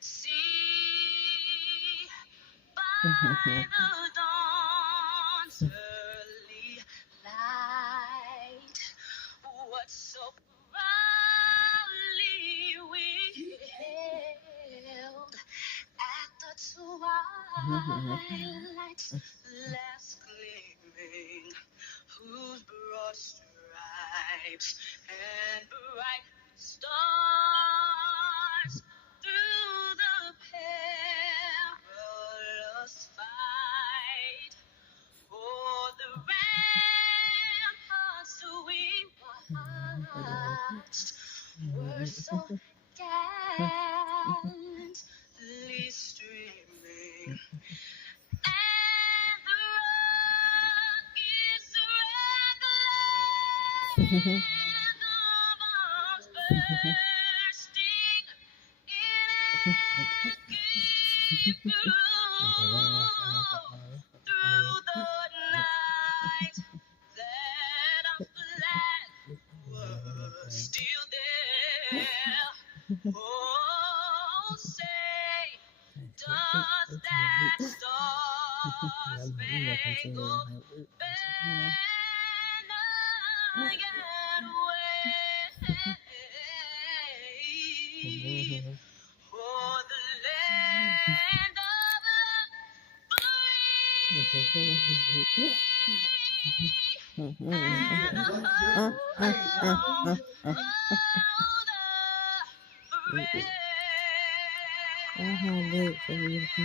see by the dawn's early light what so proudly we hailed at the twilight's last gleaming, whose broad stripes and bright stars through the perilous fight for the ramparts we watched were so gallantly streaming, and the rocket's crackling and the bombs bursting in agony through the night, that our flag was still there. Oh, say, does that star-spangled banner yet wave for the land of the free and the home of the brave?